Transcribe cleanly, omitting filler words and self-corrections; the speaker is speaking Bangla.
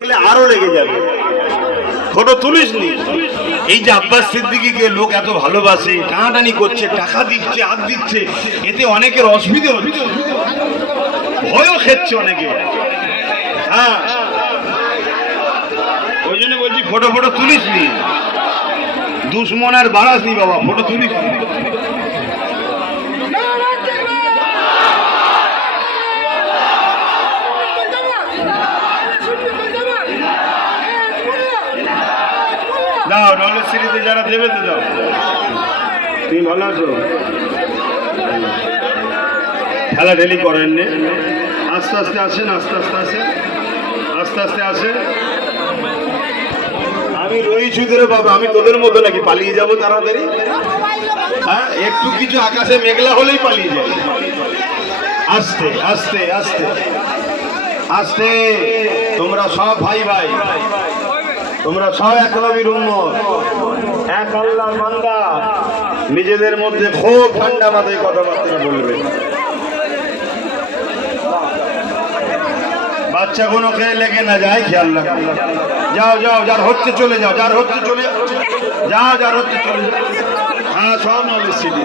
আরো লেগে যাবে। ফটো তুলিস নি? এই যে আব্বাস সিদ্দিকীকে লোক এত ভালোবাসে, টানাটানি করছে, টাকা দিচ্ছে, হাত দিচ্ছে, এতে অনেকের অসুবিধা হচ্ছে, ভয়ও খেচ্ছে অনেকে। হ্যাঁ, ওই জন্য বলছি ফটো তুলিস নি, দুশ্মন আর বাড়াস নি বাবা, ফটো তুলিস নি। দাও, নলেজ সিরিজে যারা দেবে তো দাও। তুমি ভালো আছো? খেলা ঢেলি করেন নে, আস্তে আস্তে আসেন, আস্তে আস্তে আসেন। আমি রয়েছি তোর বাবা, আমি তোদের মতো নাকি পালিয়ে যাবো তাড়াতাড়ি? হ্যাঁ, একটু কিছু আকাশে মেঘলা হলেই পালিয়ে যাবে। আস্তে আস্তে আস্তে আস্তে, তোমরা সব ভাই ভাই, তোমরা সব এক নবীর উম্মত, এক আল্লাহর বান্দা। নিজেদের মধ্যে খুব ঠান্ডা মাথায় কথাবার্তা বলবে। বাচ্চা কোনো খেয়ে লেগে না যায়, খেয়াল রাখো। যাও যাও, যার হচ্ছে চলে যাও, যার হচ্ছে চলে যাও, যার হচ্ছে চলে যাও। হ্যাঁ, সব নলেজ সিটি।